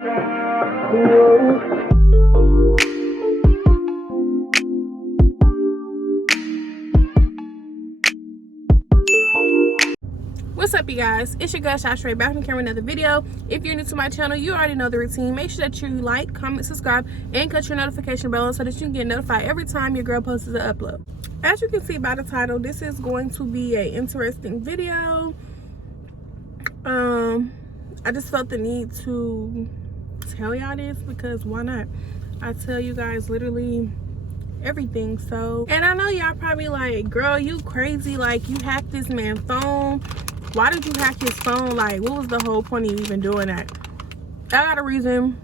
What's up, you guys? It's your girl Shysharay, back on the camera with another video. If you're new to my channel, you already know the routine. Make sure that you like, comment, subscribe, and cut your notification bell on so that you can get notified every time your girl posts an upload. As you can see by the title, this is going to be an interesting video. I just felt the need to tell y'all this because why not? I tell you guys literally everything. So, and I know y'all probably like, girl, you crazy, like you hacked this man's phone. Why did you hack his phone? Like, what was the whole point of you even doing that? I got a reason.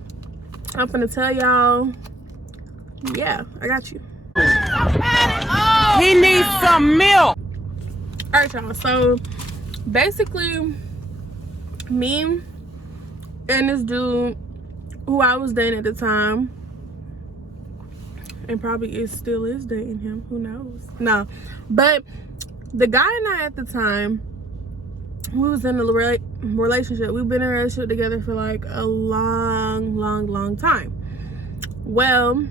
I'm gonna tell y'all. Yeah, I got you. He needs some milk. All right, y'all. So basically, me and this dude who I was dating at the time, and probably still is dating him, who knows? No, but the guy and I at the time, we was in a relationship. We've been in a relationship together for like a long time. Well,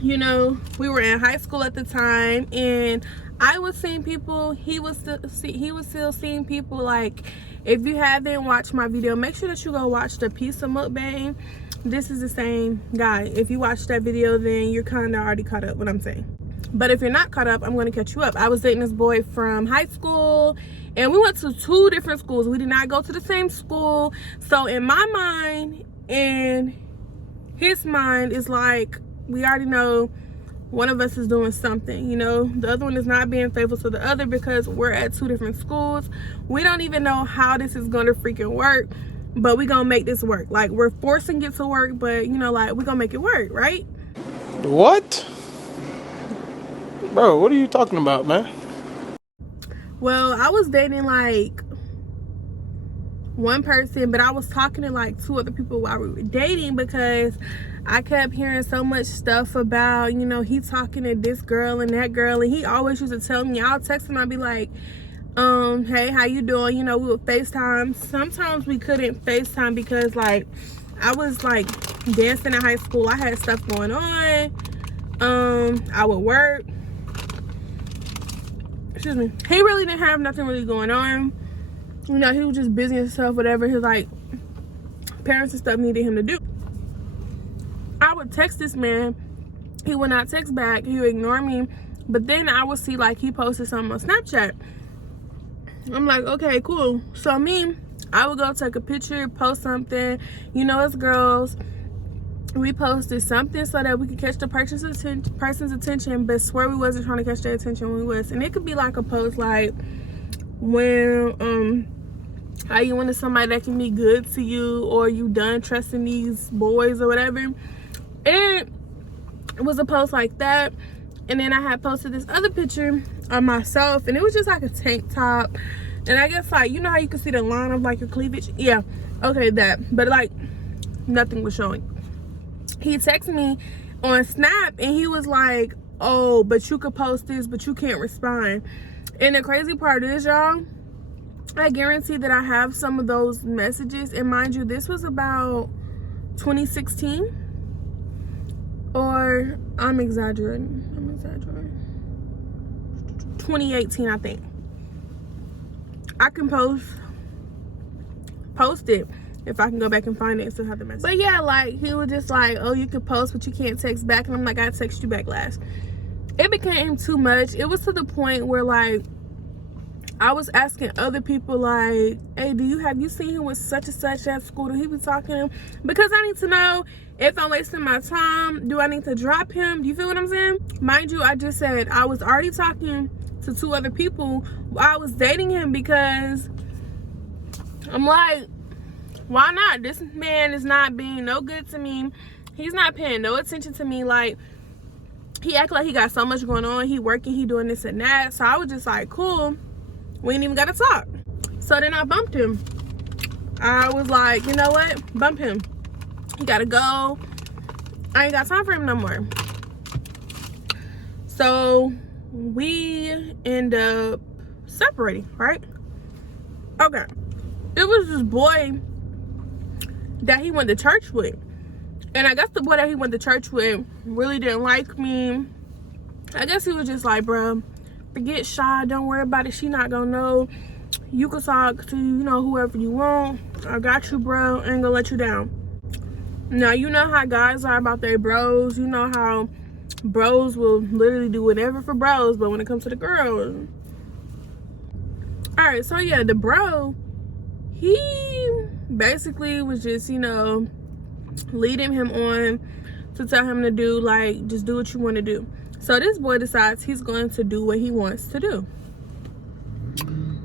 you know, we were in high school at the time, and I was seeing people, he was still seeing people. Like, if you haven't watched my video, make sure that you go watch the pizza mukbang. This is the same guy. If you watch that video, then you're kind of already caught up, what I'm saying. But if you're not caught up, I'm going to catch you up. I was dating this boy from high school, and we went to 2 different schools. We did not go to the same school. So in my mind and his mind is like, we already know one of us is doing something, you know. The other one is not being faithful to the other because we're at 2 different schools. We don't even know how this is going to freaking work, but we gonna make this work. Like, we're forcing it to work, but you know, like, we gonna make it work, right? What? Bro, what are you talking about, man? Well, I was dating like one person, but I was talking to like 2 other people while we were dating because I kept hearing so much stuff about, you know, he talking to this girl and that girl, and he always used to tell me, I'll text him, I'd be like, hey, how you doing? You know, we would FaceTime. Sometimes we couldn't FaceTime because like I was like dancing in high school. I had stuff going on. I would work. Excuse me. He really didn't have nothing really going on. You know, he was just busy and stuff, whatever. His like parents and stuff needed him to do. I would text this man. He would not text back. He would ignore me. But then I would see like he posted something on Snapchat. I'm like, okay, cool. So I would go take a picture, post something. You know, as girls, we posted something so that we could catch the person's attention, but swear we wasn't trying to catch their attention when we was. And it could be like a post like, when how you wanted somebody that can be good to you, or you done trusting these boys or whatever. And it was a post like that. And then I had posted this other picture of myself, and it was just like a tank top, and I guess like, you know how you can see the line of like your cleavage? Yeah, okay, that. But like nothing was showing. He texted me on Snap, and he was like, oh, but you could post this, but you can't respond. And the crazy part is, y'all, I guarantee that I have some of those messages. And mind you, this was about 2016, or I'm exaggerating. 2018, I think. I can post it if I can go back and find it and still have the message. But yeah, like, he was just like, oh, you can post, but you can't text back. And I'm like, I text you back last. It became too much. It was to the point where like I was asking other people like, hey, have you seen him with such and such at school? Do he be talking? Because I need to know if I'm wasting my time. Do I need to drop him? Do you feel what I'm saying? Mind you, I just said I was already talking to 2 other people while I was dating him, because I'm like, why not? This man is not being no good to me. He's not paying no attention to me. Like, he act like he got so much going on. He working, he doing this and that. So I was just like, cool. We ain't even got to talk. So then I bumped him. I was like, you know what? Bump him. He got to go. I ain't got time for him no more. So we end up separating, right? Okay. It was this boy that he went to church with. And I guess the boy that he went to church with really didn't like me. I guess he was just like, bro, forget Shy, don't worry about it, she not gonna know. You can talk to, whoever you want. I got you, bro. I ain't gonna let you down. Now, you know how guys are about their bros. You know how bros will literally do whatever for bros, but when it comes to the girls. Alright, so yeah, the bro, he basically was just, leading him on to tell him to do, like, just do what you want to do. So this boy decides he's going to do what he wants to do.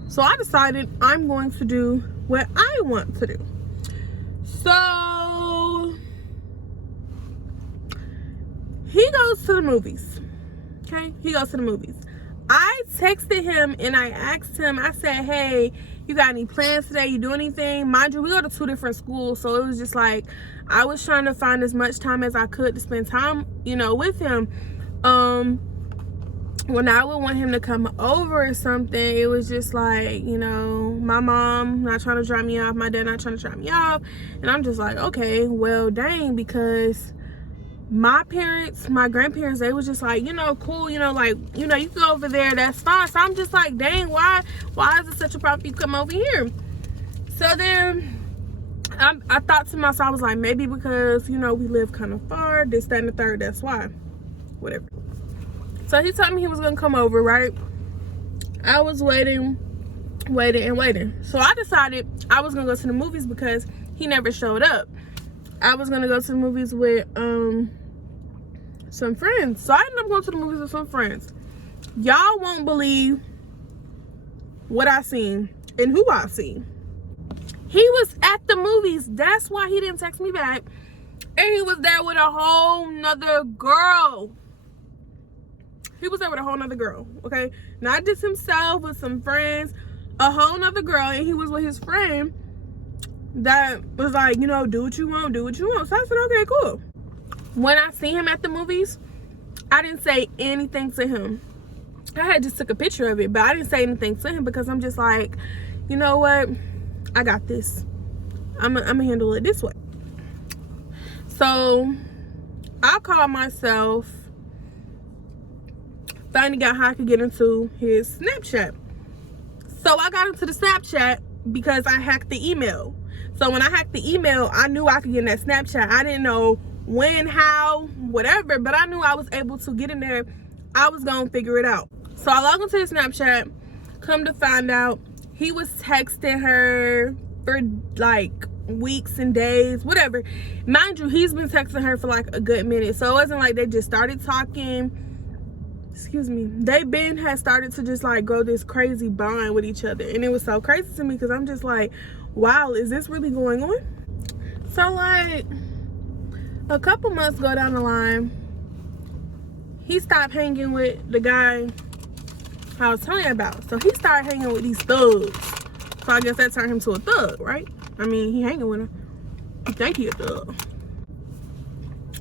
So I decided I'm going to do what I want to do. So he goes to the movies. Okay, he goes to the movies. I texted him and I asked him, I said, hey, you got any plans today? You do anything? Mind you, we go to 2 different schools, so it was just like I was trying to find as much time as I could to spend time, with him. When I would want him to come over or something, it was just like, my mom not trying to drop me off, my dad not trying to drop me off, and I'm just like, okay, well, dang, because my parents, my grandparents, they was just like, cool, you can go over there, that's fine. So I'm just like, dang, why is it such a problem if you come over here? So then I thought to myself, I was like, maybe because, we live kind of far, this, that, and the third, that's why. Whatever. So he told me he was going to come over, right? I was waiting. So I decided I was going to go to the movies because he never showed up. I was going to go to the movies with some friends. So I ended up going to the movies with some friends. Y'all won't believe what I seen and who I seen. He was at the movies. That's why he didn't text me back. And he was there with a whole nother girl. He was there with a whole nother girl, okay? Not just himself, with some friends, a whole nother girl, and he was with his friend that was like, do what you want, do what you want. So I said, okay, cool. When I see him at the movies, I didn't say anything to him. I had just took a picture of it, but I didn't say anything to him because I'm just like, you know what? I got this. I'm gonna handle it this way. So I called myself, finding out how I could get into his Snapchat. So I got into the Snapchat because I hacked the email. So when I hacked the email, I knew I could get in that Snapchat. I didn't know when, how, whatever, but I knew I was able to get in there. I was gonna figure it out. So I logged into the Snapchat. Come to find out, he was texting her for like weeks and days, whatever. Mind you, he's been texting her for like a good minute. So it wasn't like they just started talking. Excuse me. They had started to just like go this crazy bond with each other. And it was so crazy to me because I'm just like, wow, is this really going on? So like a couple months go down the line, he stopped hanging with the guy I was telling you about. So he started hanging with these thugs. So I guess that turned him to a thug, right? I mean, he hanging with him. You think he a thug.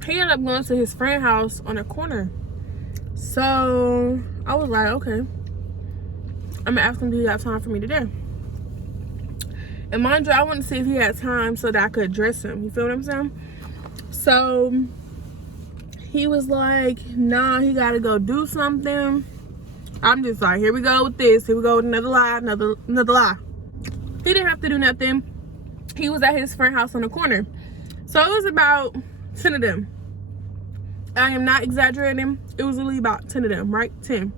He ended up going to his friend's house on a corner. So I was like, okay, I'm gonna ask him, do he have time for me today? And mind you, I wanted to see if he had time so that I could address him. You feel what I'm saying? So he was like, nah, he gotta go do something. I'm just like, here we go with this. Here we go with another lie, another lie. He didn't have to do nothing. He was at his friend's house on the corner. So it was about 10 of them. I am not exaggerating. It was really about 10 of them, right? 10.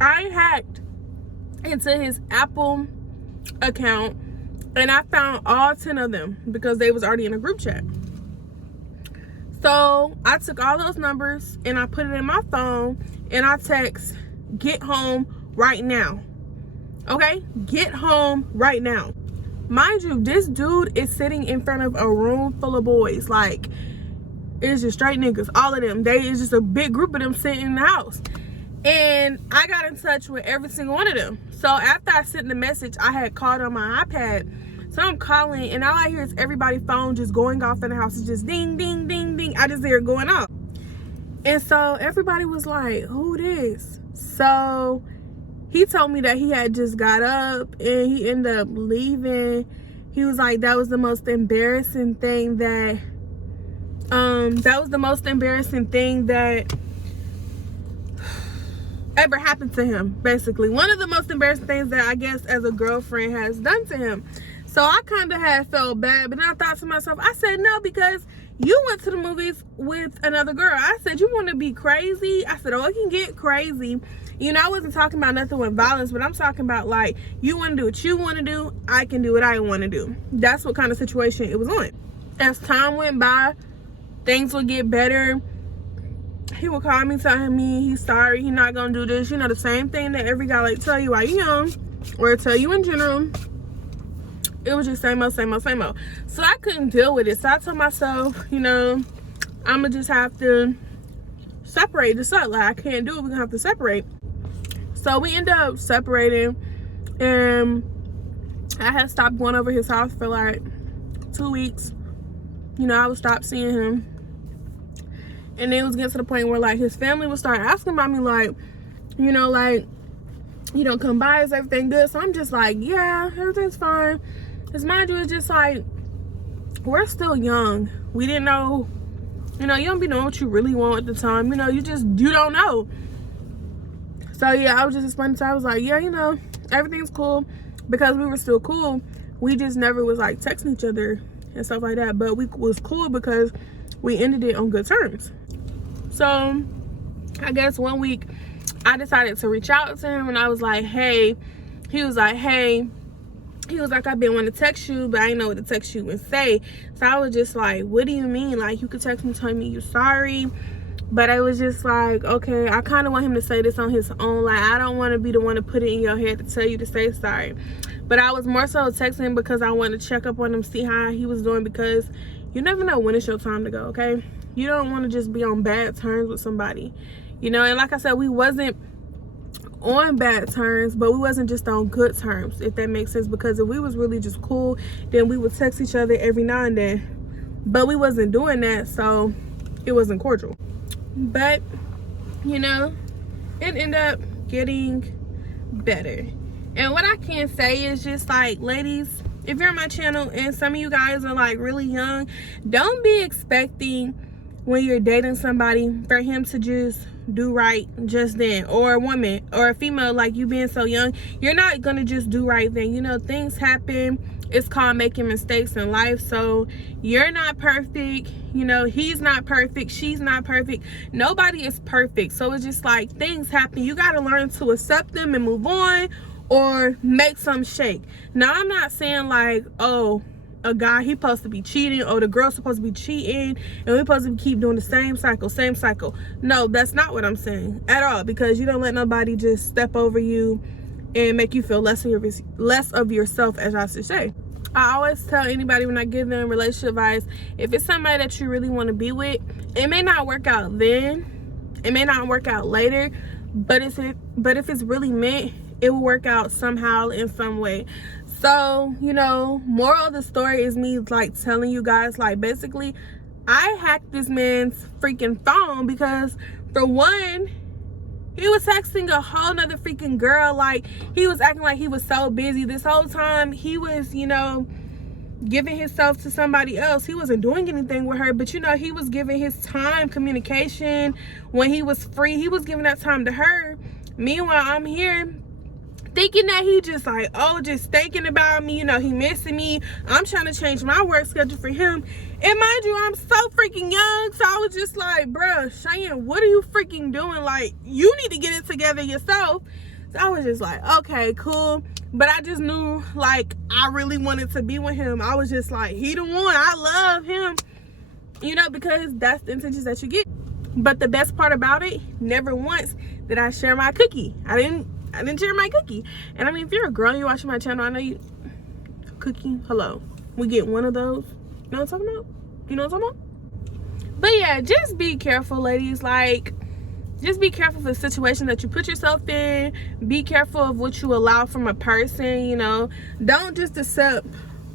I hacked into his Apple account and I found all 10 of them because they was already in a group chat. So I took all those numbers and I put it in my phone and I text, get home right now. Okay? Get home right now. Mind you, this dude is sitting in front of a room full of boys. Like, it's just straight niggas, all of them. It's just a big group of them sitting in the house. And I got in touch with every single one of them. So after I sent the message, I had called on my iPad. So I'm calling and all I hear is everybody's phone just going off in the house. It's just ding, ding, ding, ding. I just hear it going off. And so everybody was like, who this? So he told me that he had just got up and he ended up leaving he was like, that was the most embarrassing thing that ever happened to him, basically. One of the most embarrassing things that I guess as a girlfriend has done to him. So I kind of had felt bad, but then I thought to myself, I said, no, because you went to the movies with another girl. I said, you want to be crazy? I said, oh, it can get crazy. You know, I wasn't talking about nothing with violence, but I'm talking about, like, you want to do what you want to do, I can do what I want to do. That's what kind of situation it was on. As time went by, things would get better. He would call me telling me he's sorry, he's not going to do this. You know, the same thing that every guy, like, tell you while you're young, or tell you in general. It was just same old, same old, same old. So I couldn't deal with it. So I told myself, you know, I'm going to just have to separate this up. Like, I can't do it. We're going to have to separate. So we ended up separating, and I had stopped going over his house for like 2 weeks. You know, I would stop seeing him. And then it was getting to the point where, like, his family would start asking about me, like, you know, like, you don't come by, is everything good? So I'm just like, yeah, everything's fine. Because mind you, it's just like, we're still young. We didn't know, you know, you don't be knowing what you really want at the time. You know, you don't know. So yeah, I was just explaining to her, I was like, yeah, you know, everything's cool. Because we were still cool, we just never was like texting each other and stuff like that. But we was cool because we ended it on good terms. So I guess one week I decided to reach out to him, and I was like, hey. He was like, hey. He was like, I've been wanting to text you, but I didn't know what to text you and say. So I was just like, what do you mean? Like, you could text me telling me you're sorry. But I was just like, okay, I kind of want him to say this on his own. Like, I don't want to be the one to put it in your head to tell you to say sorry. But I was more so texting him because I wanted to check up on him, see how he was doing, because you never know when it's your time to go, okay? You don't want to just be on bad terms with somebody, you know? And like I said, we wasn't on bad terms, but we wasn't just on good terms, if that makes sense. Because if we was really just cool, then we would text each other every now and then. But we wasn't doing that, so it wasn't cordial. But, you know, it ended up getting better. And what I can say is just like, ladies, if you're on my channel and some of you guys are like really young, don't be expecting when you're dating somebody for him to just do right just then, or a woman or a female, like you being so young, you're not gonna just do right then. You know, things happen. It's called making mistakes in life. So you're not perfect, you know, he's not perfect, she's not perfect, nobody is perfect. So it's just like, things happen, you got to learn to accept them and move on, or make some shake. Now, I'm not saying like, oh, a guy, he supposed to be cheating, or the girl's supposed to be cheating, and we're supposed to keep doing the same cycle. No, that's not what I'm saying at all, because you don't let nobody just step over you and make you feel less of yourself, as I should say. I always tell anybody when I give them relationship advice, if it's somebody that you really want to be with, it may not work out then, it may not work out later, but if it's really meant, it will work out somehow in some way. So, you know, moral of the story is me like telling you guys, like, basically I hacked this man's freaking phone because, for one, he was texting a whole nother freaking girl. Like, he was acting like he was so busy. This whole time he was, you know, giving himself to somebody else. He wasn't doing anything with her, but you know, he was giving his time, communication. When he was free, he was giving that time to her. Meanwhile, I'm here thinking that he just like, oh, just thinking about me, you know, he missing me. I'm trying to change my work schedule for him. And mind you, I'm so freaking young. So I was just like, bruh, Cheyenne, what are you freaking doing? Like, you need to get it together yourself. So I was just like, okay, cool. But I just knew, like, I really wanted to be with him. I was just like, he the one. I love him. You know, because that's the intentions that you get. But the best part about it, never once did I share my cookie. I didn't share my cookie. And I mean, if you're a girl and you're watching my channel, I know you, cookie, hello. We get one of those. You know what I'm talking about? You know what I'm talking about? But yeah, just be careful, ladies. Like, just be careful of the situation that you put yourself in. Be careful of what you allow from a person, you know. Don't just accept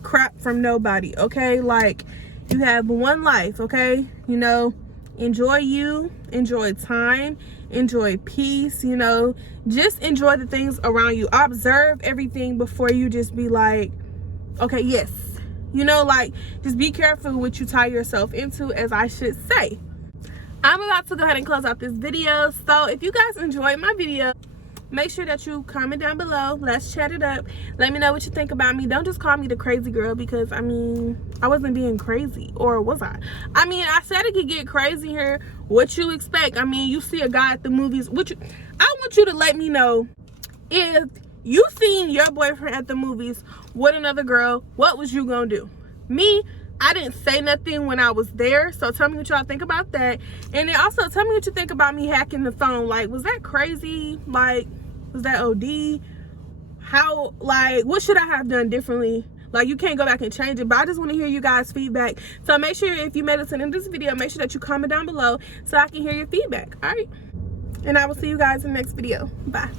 crap from nobody, okay? Like, you have one life, okay? You know, enjoy you, enjoy time, enjoy peace, you know. Just enjoy the things around you. Observe everything before you just be like, okay, yes, You know, like, just be careful what you tie yourself into, as I should say. I'm about to go ahead and close out this video. So if you guys enjoyed my video, make sure that you comment down below. Let's chat it up. Let me know what you think about me. Don't just call me the crazy girl, because I mean, I wasn't being crazy, or was I? I mean, I said it could get crazy here. What you expect? I mean, you see a guy at the movies. I want you to let me know, if you seen your boyfriend at the movies with another girl, what was you gonna do? Me, I didn't say nothing when I was there, so tell me what y'all think about that. And then also tell me what you think about me hacking the phone. Like, was that crazy? Like, was that OD? How, like, what should I have done differently? Like, you can't go back and change it, but I just want to hear you guys' feedback. So make sure, if you made it to the end of this video, make sure that you comment down below so I can hear your feedback. All right, and I will see you guys in the next video. Bye.